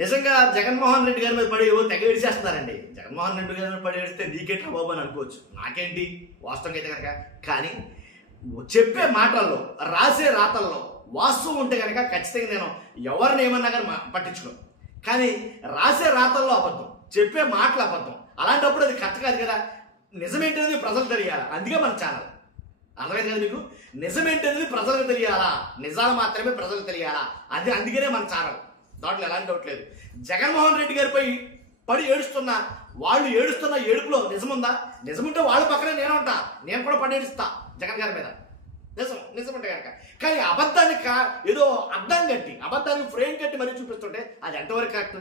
నిజంగా జగన్మోహన్ రెడ్డి గారి మీద పడి తెగ ఏడిచేస్తున్నారండి. జగన్మోహన్ రెడ్డి గారి మీద పడి ఏడిస్తే నీకేట్రా బాబు అని అనుకోవచ్చు, నాకేంటి వాస్తవంగా అయితే కనుక. కానీ చెప్పే మాటల్లో రాసే రాతల్లో వాస్తవం ఉంటే కనుక ఖచ్చితంగా నేను ఎవరిని ఏమన్నా కానీ పట్టించుకోను. కానీ రాసే రాతల్లో అబద్ధం, చెప్పే మాటలు అబద్ధం, అలాంటప్పుడు అది కరెక్ట్ కాదు కదా. నిజమేంటనేది ప్రజలు తెలియాలి, అందుకే మన ఛానల్. అర్థమైంది కదా మీకు? నిజమేంటనేది ప్రజలకు తెలియాలా, నిజాలు మాత్రమే ప్రజలకు తెలియాలా, అది అందుకనే మన ఛానల్. దాంట్లో ఎలాంటి డౌట్ లేదు. జగన్మోహన్ రెడ్డి గారిపై పడి ఏడుస్తున్నా వాళ్ళు ఏడుస్తున్న ఏడుపులో నిజముందా? నిజముంటే వాళ్ళ పక్కనే నేను ఉంటా, నేను కూడా పడి ఏడుస్తా జగన్ గారి మీద. నిజమంటే కనుక. కానీ అబద్ధాన్ని ఏదో అర్థం కట్టి అబద్ధానికి ఫ్రేమ్ కట్టి మరీ చూపిస్తుంటే అది ఎంతవరకు కరెక్ట్?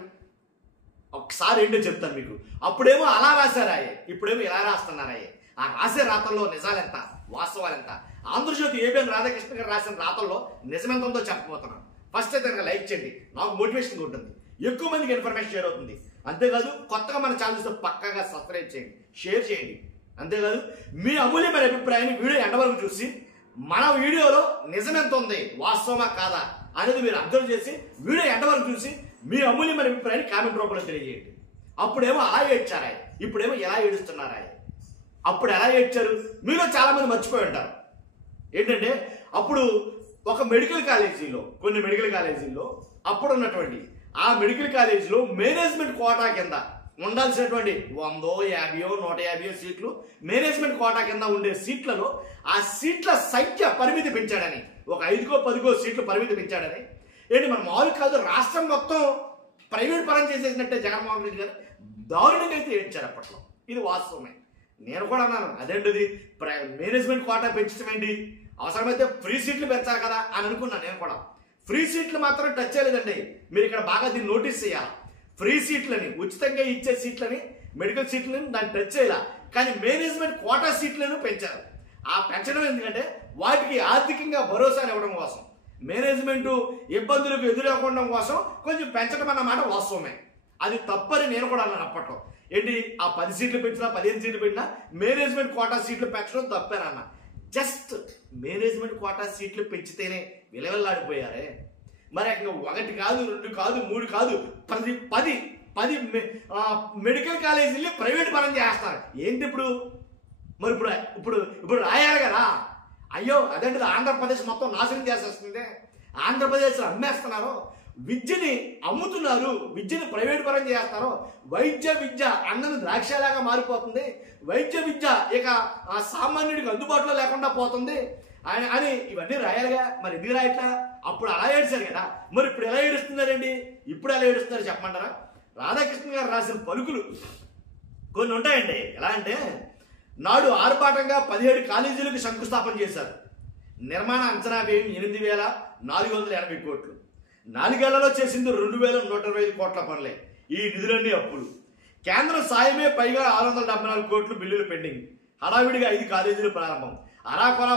ఒకసారి ఏంటో చెప్తాను మీకు. అప్పుడేమో అలా రాశారాయే, ఇప్పుడేమో ఇలా రాస్తున్నారాయే. ఆ రాసే రాతల్లో నిజాలెంత, వాస్తవాలెంత? ఆంధ్రజ్యోతి ఏబిఎన్ రాధాకృష్ణ గారు రాసిన రాతల్లో నిజమెంత ఉందో చెప్పబోతున్నాను. ఫస్ట్ అయితే కనుక లైక్ చేయండి, నాకు మోటివేషన్గా ఉంటుంది, ఎక్కువ మందికి ఇన్ఫర్మేషన్ షేర్ అవుతుంది. అంతేకాదు కొత్తగా మన ఛానల్స్ పక్కాగా సబ్స్క్రైబ్ చేయండి, షేర్ చేయండి. అంతేకాదు మీ అమూల్యమైన అభిప్రాయాన్ని వీడియో ఎండ వరకు చూసి మన వీడియోలో నిజమెంత ఉంది, వాస్తవమా కాదా అనేది మీరు అబ్జర్వ్ చేసి వీడియో ఎండ వరకు చూసి మీ అమూల్యమైన అభిప్రాయాన్ని కామెంట్ రూపంలో తెలియజేయండి. అప్పుడేమో అలా ఏడ్చారా, ఇప్పుడేమో ఎలా ఏడుస్తున్నారా? అప్పుడు ఎలా ఏడ్చారు మీలో చాలా మంది మర్చిపోయి ఉంటారు. ఏంటంటే అప్పుడు ఒక మెడికల్ కాలేజీలో, కొన్ని మెడికల్ కాలేజీల్లో అప్పుడు ఉన్నటువంటి ఆ మెడికల్ కాలేజీలో మేనేజ్మెంట్ కోటా కింద ఉండాల్సినటువంటి 100, 50, 150 సీట్లు మేనేజ్మెంట్ కోటా కింద ఉండే సీట్లలో ఆ సీట్ల సంఖ్య పరిమితి పెంచాడని, ఒక 5కో 10కో సీట్లు పరిమితి పెంచాడని. ఏంటి మన మామూలు కాదు, రాష్ట్రం మొత్తం ప్రైవేట్ పరం చేసేసినట్టే జగన్మోహన్ రెడ్డి గారు దారుణంగా అయితే ఏడ్చారు అప్పట్లో. ఇది వాస్తవమే. నేను కూడా అన్నాను, అదేంటిది మేనేజ్మెంట్ కోటా పెంచడం ఏంటి, అవసరమైతే ఫ్రీ సీట్లు పెంచాలి కదా అని అనుకున్నాను. నేను కూడా ఫ్రీ సీట్లు మాత్రం టచ్ చేయలేదండి. మీరు ఇక్కడ బాగా దీన్ని నోటీస్ చేయాలి. ఫ్రీ సీట్లని, ఉచితంగా ఇచ్చే సీట్లని, మెడికల్ సీట్లని దాన్ని టచ్ చేయాల. కానీ మేనేజ్మెంట్ కోటా సీట్లను పెంచారు. ఆ పెంచడం ఎందుకంటే వాటికి ఆర్థికంగా భరోసాని ఇవ్వడం కోసం, మేనేజ్మెంట్ ఇబ్బందులకు ఎదురవ్వడం కోసం కొంచెం పెంచడం అన్నమాట వాస్తవమే. అది తప్పని నేను కూడా అన్నాను అప్పట్లో. ఏంటి ఆ 10 సీట్లు పెంచినా 15 సీట్లు పెట్టినా మేనేజ్మెంట్ కోటా సీట్లు పెంచడం తప్పేనన్నా. జస్ట్ మేనేజ్మెంట్ కోటా సీట్లు పెంచితేనే విలువలాడిపోయారే. మరి అక్కడ 1 కాదు, 2 కాదు, 3 కాదు, 10 మెడికల్ కాలేజీలు ప్రైవేట్ పరం చేస్తారు. ఏంటి ఇప్పుడు? మరి ఇప్పుడు రాయాలి కదా. అయ్యో అదేంటి ఆంధ్రప్రదేశ్ మొత్తం నాశనం చేసేస్తుంది, ఆంధ్రప్రదేశ్లో అమ్మేస్తున్నారు, విద్యని అమ్ముతున్నారు, విద్యని ప్రైవేట్ పరం చేస్తారు, వైద్య విద్య అందరూ ద్రాక్షలాగా మారిపోతుంది, వైద్య విద్య ఇక సామాన్యుడికి అందుబాటులో లేకుండా పోతుంది అని ఇవన్నీ రాయాలిగా. మరి ఎందుకు రాయట్లా? అప్పుడు అలా ఏడ్చారు కదా, మరి ఇప్పుడు ఎలా ఏడుస్తున్నారండి? ఇప్పుడు ఎలా ఏడుస్తున్నారు చెప్పమంటారా? రాధాకృష్ణ గారు రాసిన పలుకులు కొన్ని ఉంటాయండి. ఎలా అంటే, నాడు ఆర్భాటంగా 17 కాలేజీలకు శంకుస్థాపన చేశారు. నిర్మాణ అంచనా వ్యయం 8,480 కోట్లు. 4 ఏళ్లలో చేసింది 2,125 కోట్ల పనులే. ఈ నిధులన్నీ అప్పులు. కేంద్రం సాయమే పైగా 674 కోట్లు బిల్లులు పెండింగ్. హడావిడిగా 5 కాలేజీలు ప్రారంభం. అరాకొరా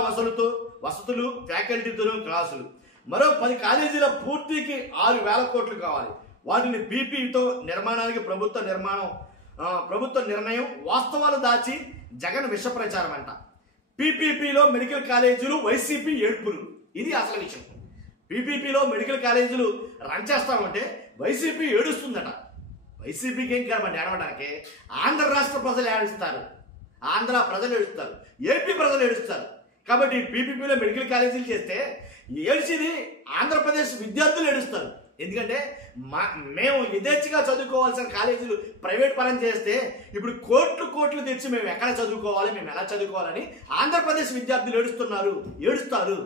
వసతులు, ఫ్యాకల్టీతో క్లాసులు. మరో 10 కాలేజీల పూర్తికి 6,000 కోట్లు కావాలి. వాటిని పీపీతో నిర్మాణానికి ప్రభుత్వ నిర్ణయం. వాస్తవాలు దాచి జగన్ విష ప్రచారం అంట. పీపీపీలో మెడికల్ కాలేజీలు వైసీపీ ఏడ్పులు. ఇది అసలు విషయం. పీపీపీలో మెడికల్ కాలేజీలు రన్ చేస్తామంటే వైసీపీ ఏడుస్తుందట. వైసీపీకి ఏం కాదండి ఏడవడానికి. ఆంధ్ర రాష్ట్ర ప్రజలు ఏడుస్తారు, ఆంధ్ర ప్రజలు ఏడుస్తారు, ఏపీ ప్రజలు ఏడుస్తారు. కాబట్టి పీపీపీలో మెడికల్ కాలేజీలు చేస్తే ఏడ్చేది ఆంధ్రప్రదేశ్ విద్యార్థులు ఏడుస్తారు. ఎందుకంటే మేము యథేచ్ఛగా చదువుకోవాల్సిన కాలేజీలు ప్రైవేట్ పరం చేస్తే ఇప్పుడు కోట్లు తెచ్చి మేము ఎక్కడ చదువుకోవాలి, మేము ఎలా చదువుకోవాలని ఆంధ్రప్రదేశ్ విద్యార్థులు ఏడుస్తారు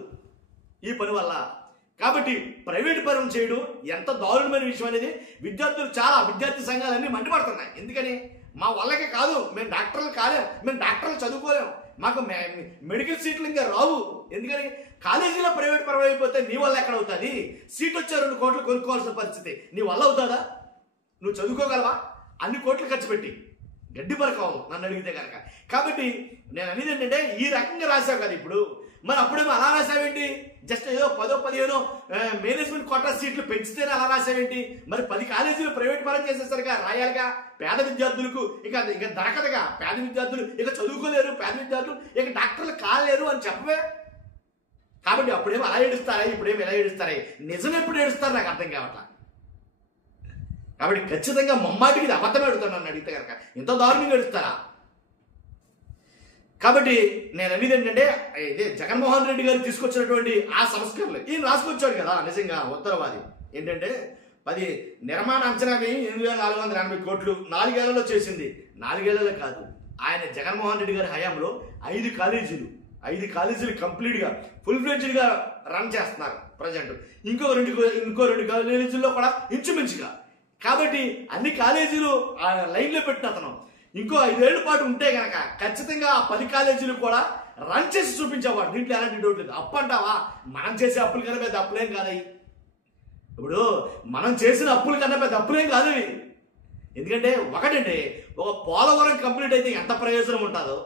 ఈ పని వల్ల. కాబట్టి ప్రైవేట్ పరం చేయడం ఎంత దారుణమైన విషయం అనేది విద్యార్థి సంఘాలన్నీ మండిపడుతున్నాయి. ఎందుకని? మా వాళ్ళకే కాదు, మేము డాక్టర్లు కాలేము, మేము డాక్టర్లు చదువుకోలేము, మాకు మెడికల్ సీట్లు ఇంకా రావు. ఎందుకని? కాలేజీలో ప్రైవేట్ పరం అయిపోతే నీ వల్ల ఎక్కడ అవుతుంది? సీట్ వచ్చే 2 కోట్లు కొనుక్కోవాల్సిన పరిస్థితి నీ వల్ల అవుతుందా? నువ్వు చదువుకోగలవా? అన్ని కోట్లు ఖర్చు పెట్టి గడ్డి పరకావు నన్ను అడిగితే కనుక. కాబట్టి నేను అనేది ఏంటంటే, ఈ రకంగా రాసావు కదా ఇప్పుడు, మరి అప్పుడేమో అలా రాసావేంటి? జస్ట్ ఏదో 10-15 మేనేజ్మెంట్ కోటా సీట్లు పెంచితేనే అలా రాసావేంటి? మరి 10 కాలేజీలు ప్రైవేట్ పరం చేసేసరిగా రాయాలిగా. పేద విద్యార్థులకు ఇక దొరకదుగా. పేద విద్యార్థులు ఇక చదువుకోలేరు, పేద విద్యార్థులు ఇక డాక్టర్లు కాలేరు అని చెప్పవే. కాబట్టి అప్పుడేమో అలా ఏడుస్తారా, ఇప్పుడేమో ఎలా ఏడుస్తారా? నిజం ఎప్పుడు ఏడుస్తారు నాకు అర్థం కావట్లా. కాబట్టి ఖచ్చితంగా మమ్మాటికి ఇది అబద్ధం అడుగుతాను నన్ను అడిగితే కనుక ఇంత దారుణంగా అడుగుతారా? కాబట్టి నేను అనేది ఏంటంటే ఇదే జగన్మోహన్ రెడ్డి గారు తీసుకొచ్చినటువంటి ఆ సంస్కరణలు ఈయన రాసుకొచ్చాడు కదా నిజంగా ఉత్తరవాది ఏంటంటే 10 నిర్మాణ అంచనా వ్యయం 8,480 కోట్లు 4 ఏళ్లలో చేసింది. 4 ఏళ్లలో కాదు, ఆయన జగన్మోహన్ రెడ్డి గారి హయాంలో 5 కాలేజీలు కంప్లీట్గా ఫుల్ ఫ్లెడ్జ్డ్గా రన్ చేస్తున్నారు ప్రజెంట్. ఇంకో రెండు కాలేజీల్లో కూడా ఇంచుమించుగా. కాబట్టి అన్ని కాలేజీలు లైన్లో పెట్టిన అతను ఇంకో 5 ఏళ్ల పాటు ఉంటే గనక ఖచ్చితంగా ఆ 10 కాలేజీలు కూడా రన్ చేసి చూపించేవాడు. దీంట్లో ఎలాంటి డౌట్ లేదు. అప్పు అంటావా? మనం చేసే అప్పుల కన్నా పెద్ద అప్పులేం కాదు. ఇప్పుడు మనం చేసిన అప్పుల కన్నా పెద్ద అప్పులేం కాదు. ఎందుకంటే ఒకటండి, ఒక పోలవరం కంప్లీట్ అయితే ఎంత ప్రయోజనం ఉంటుందో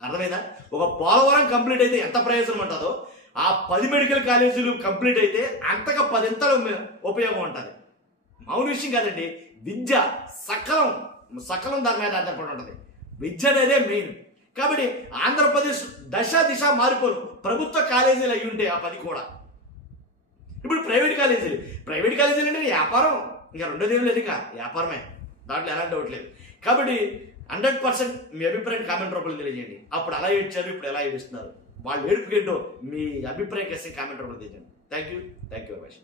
అర్థమైందా? ఒక పోలవరం కంప్లీట్ అయితే ఎంత ప్రయోజనం ఉంటుందో ఆ 10 మెడికల్ కాలేజీలు కంప్లీట్ అయితే అంతగా 10 ఉపయోగం ఉంటుంది. మామూలు విషయం కాదండి. విద్య సకలం దాని మీద ఆధారపడి ఉంటుంది. విద్య అనేదే మెయిన్. కాబట్టి ఆంధ్రప్రదేశ్ దిశ మారిపోను ప్రభుత్వ కాలేజీలు అయి ఉంటే ఆ 10 కూడా. ఇప్పుడు ప్రైవేట్ కాలేజీలు అంటే వ్యాపారం, ఇంకా రెండోది ఏం లేదు, ఇంకా వ్యాపారమే, దాంట్లో ఎలాంటి డౌట్ లేదు. కాబట్టి 100% మీ అభిప్రాయం కామెంట్ రూపంలో తెలియజేయండి. అప్పుడు అలా ఏడ్చారు, ఇప్పుడు ఎలా ఏడుస్తున్నారు, వాళ్ళు ఏడుపుకేంటో మీ అభిప్రాయం కామెంట్ రూపంలో తెలియజేయండి. Thank you very much.